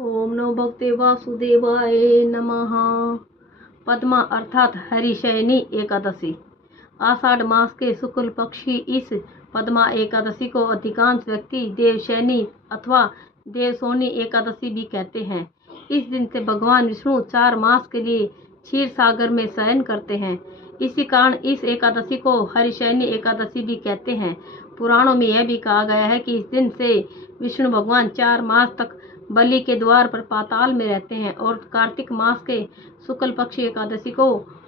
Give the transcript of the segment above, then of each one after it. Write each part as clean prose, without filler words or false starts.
ओम नमो भगवते वासुदेवाय नमः। पद्मा अर्थात हरिशयनी एकादशी। आषाढ़ मास के शुक्ल पक्ष की इस पद्मा एकादशी को अधिकांश व्यक्ति देवशयनी अथवा देवशोनी एकादशी भी कहते हैं। इस दिन से भगवान विष्णु 4 मास के लिए क्षीर सागर में शयन करते हैं। इसी कारण इस एकादशी को हरिशयनी एकादशी भी कहते हैं। पुराणों में यह भी कहा गया है कि इस दिन से विष्णु भगवान 4 मास तक बलि के द्वार पर पाताल में रहते हैं और कार्तिक मास के शुक्ल पक्ष एकादशी को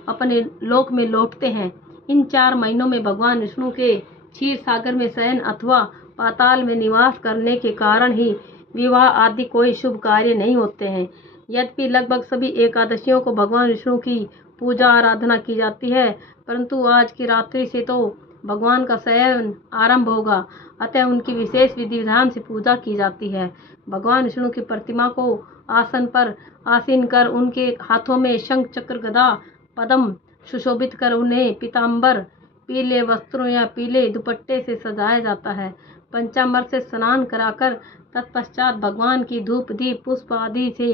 अपने लोक में लौटते हैं। इन 4 महीनों में भगवान विष्णु के क्षीर सागर में शयन अथवा पाताल में निवास करने के कारण ही विवाह आदि कोई शुभ कार्य नहीं होते हैं। यद्यपि लगभग सभी एकादशियों को भगवान विष्णु की पूजा आराधना की जाती है, परंतु आज की रात्रि से तो भगवान का शयन आरंभ होगा, अतः उनकी विशेष विधि विधान से पूजा की जाती है। भगवान विष्णु की प्रतिमा को आसन पर आसीन कर उनके हाथों में शंख चक्र गदा पद्म सुशोभित कर उन्हें पीताम्बर पीले वस्त्रों या पीले दुपट्टे से सजाया जाता है। पंचामृत से स्नान कराकर तत्पश्चात भगवान की धूप दीप पुष्प आदि से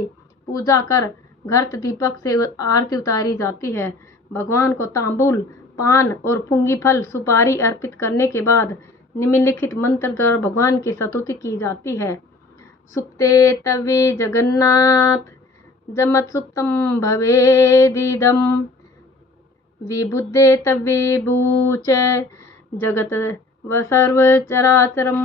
पूजा कर घृत दीपक से आरती उतारी जाती है। भगवान को तांबूल पान और पुंगी फल सुपारी अर्पित करने के बाद निम्नलिखित मंत्र द्वारा भगवान की स्तुति की जाती है। सुप्ते तवे जगन्नाथ जमत सुप्तम भवेदिदम विबुद्धे तवे बूच जगत व सर्व चराचरम।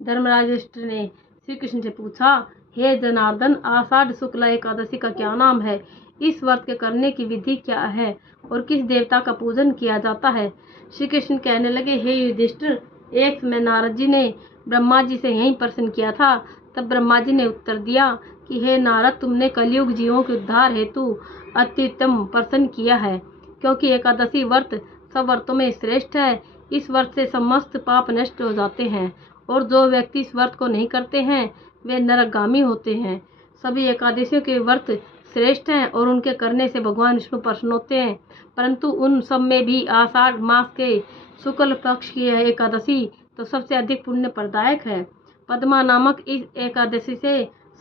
धर्मराज युधिष्ठिर ने श्री कृष्ण से पूछा, हे जनार्दन, आषाढ़ शुक्ला एकादशी का क्या नाम है? इस व्रत के करने की विधि क्या है और किस देवता का पूजन किया जाता है? श्री कृष्ण कहने लगे, हे युधिष्ठिर, एक समय नारद जी ने ब्रह्मा जी से यही प्रश्न किया था। तब ब्रह्मा जी ने उत्तर दिया कि हे नारद, तुमने कलयुग जीवों के उद्धार हेतु अत्युत्तम प्रश्न किया है, क्योंकि एकादशी व्रत सब व्रतों में श्रेष्ठ है। इस व्रत से समस्त पाप नष्ट हो जाते हैं और जो व्यक्ति इस व्रत को नहीं करते हैं वे नरकगामी होते हैं। सभी एकादशियों के व्रत श्रेष्ठ हैं और उनके करने से भगवान विष्णु प्रसन्न होते हैं, परंतु उन सब में भी आषाढ़ मास के शुक्ल पक्ष की यह एकादशी तो सबसे अधिक पुण्य प्रदायक है। पद्मा नामक इस एकादशी से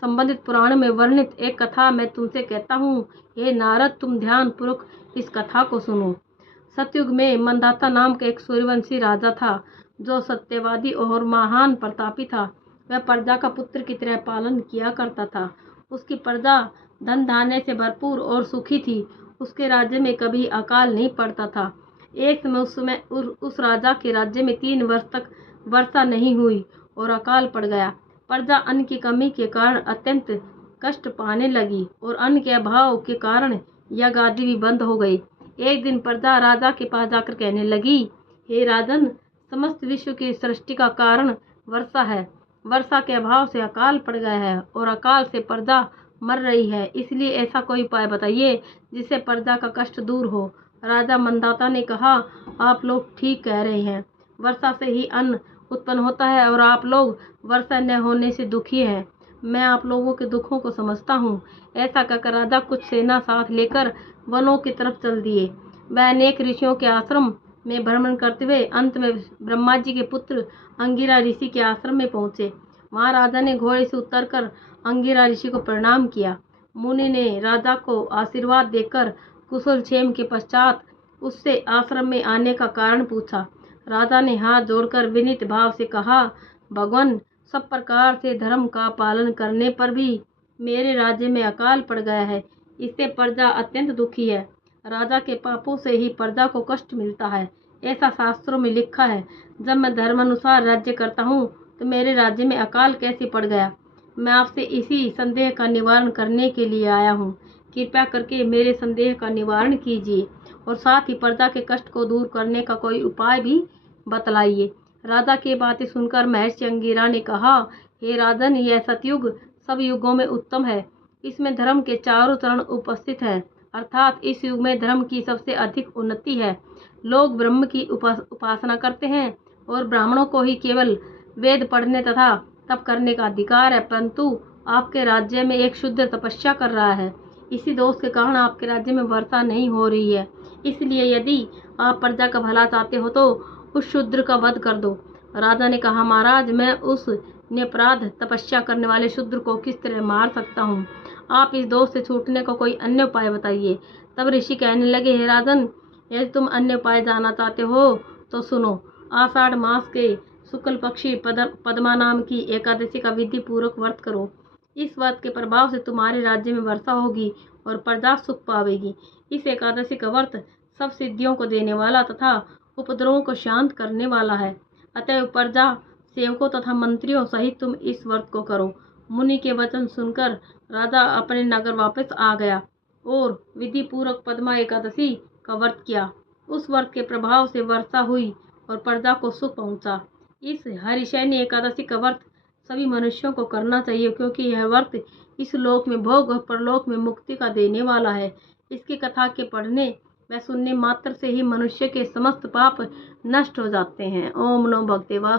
संबंधित पुराण में वर्णित एक कथा मैं तुमसे कहता हूँ। हे नारद, तुम ध्यान पूर्वक इस कथा को सुनो। सतयुग में मंदाता नाम का एक सूर्यवंशी राजा था, जो सत्यवादी और महान प्रतापी था। वह प्रजा का पुत्र की तरह पालन किया करता था। उसकी प्रजा धन धान्य से भरपूर और सुखी थी। उसके राज्य में कभी अकाल नहीं पड़ता था। एक समय उस राजा के राज्य में 3 वर्ष तक वर्षा नहीं हुई और अकाल पड़ गया। प्रजा अन्न की कमी के कारण अत्यंत कष्ट पाने लगी और अन्न के अभाव के कारण यज्ञ आदि भी बंद हो गई। एक दिन प्रजा राजा के पास जाकर कहने लगी, हे राजन, समस्त विश्व की सृष्टि का कारण वर्षा है। वर्षा के अभाव से अकाल पड़ गया है और अकाल से प्रजा मर रही है, इसलिए ऐसा कोई उपाय बताइए जिससे प्रजा का कष्ट दूर हो। राजा मंदाता ने कहा, आप लोग ठीक कह रहे हैं। वर्षा से ही अन्न उत्पन्न होता है और आप लोग वर्षा न होने से दुखी हैं। मैं आप लोगों के दुखों को समझता हूँ। ऐसा कहकर राजा कुछ सेना साथ लेकर वनों की तरफ चल दिए। वह अनेक ऋषियों के आश्रम में भ्रमण करते हुए अंत में ब्रह्मा जी के पुत्र अंगिरा ऋषि के आश्रम में पहुँचे। वहाँ राजा ने घोड़े से उतरकर अंगिरा ऋषि को प्रणाम किया। मुनि ने राजा को आशीर्वाद देकर कुशल क्षेम के पश्चात उससे आश्रम में आने का कारण पूछा। राजा ने हाथ जोड़कर विनीत भाव से कहा, भगवान, सब प्रकार से धर्म का पालन करने पर भी मेरे राज्य में अकाल पड़ गया है। इससे प्रजा अत्यंत दुखी है। राजा के पापों से ही प्रजा को कष्ट मिलता है, ऐसा शास्त्रों में लिखा है। जब मैं धर्मानुसार राज्य करता हूँ तो मेरे राज्य में अकाल कैसे पड़ गया? मैं आपसे इसी संदेह का निवारण करने के लिए आया हूँ। कृपया करके मेरे संदेह का निवारण कीजिए और साथ ही प्रजा के कष्ट को दूर करने का कोई उपाय भी बतलाइए। राजा की बातें सुनकर महर्षि अंगिरा ने कहा, हे राजन, यह सतयुग सब युगों में उत्तम है। इसमें धर्म के चारों चरण उपस्थित हैं, अर्थात इस युग में धर्म की सबसे अधिक उन्नति है। लोग ब्रह्म की उपासना करते हैं और ब्राह्मणों को ही केवल वेद पढ़ने तथा तप करने का अधिकार है, परंतु आपके राज्य में एक शूद्र तपस्या कर रहा है। इसी दोष के कारण आपके राज्य में वर्षा नहीं हो रही है। इसलिए यदि आप प्रजा का भला चाहते हो तो उस शूद्र का वध कर दो। राजा ने कहा, महाराज, मैं उस निरपराध तपस्या करने वाले शूद्र को किस तरह मार सकता हूँ। आप इस दोष से छूटने का कोई अन्य उपाय बताइए। तब ऋषि कहने लगे, हे राजन, यदि तुम अन्य उपाय जानना चाहते हो तो सुनो। आषाढ़ मास के शुक्ल पक्षी पद्मा नाम की एकादशी का विधि पूर्वक व्रत करो। इस व्रत के प्रभाव से तुम्हारे राज्य में वर्षा होगी और प्रजा सुख पावेगी। इस एकादशी का व्रत सब सिद्धियों को देने वाला तथा उपद्रवों को शांत करने वाला है। अतएव प्रजा, सेवकों तथा मंत्रियों सहित तुम इस व्रत को करो। मुनि के वचन सुनकर राजा अपने नगर वापस आ गया और विधि पूर्वक पद्मा एकादशी का व्रत किया। उस व्रत के प्रभाव से वर्षा हुई और प्रजा को सुख पहुंचा। इस हरिशयनी एकादशी का व्रत सभी मनुष्यों को करना चाहिए, क्योंकि यह व्रत इस लोक में भोग और परलोक में मुक्ति का देने वाला है। इसकी कथा के पढ़ने व सुनने मात्र से ही मनुष्य के समस्त पाप नष्ट हो जाते हैं। ओम नमो भगवते वासुदेवाय।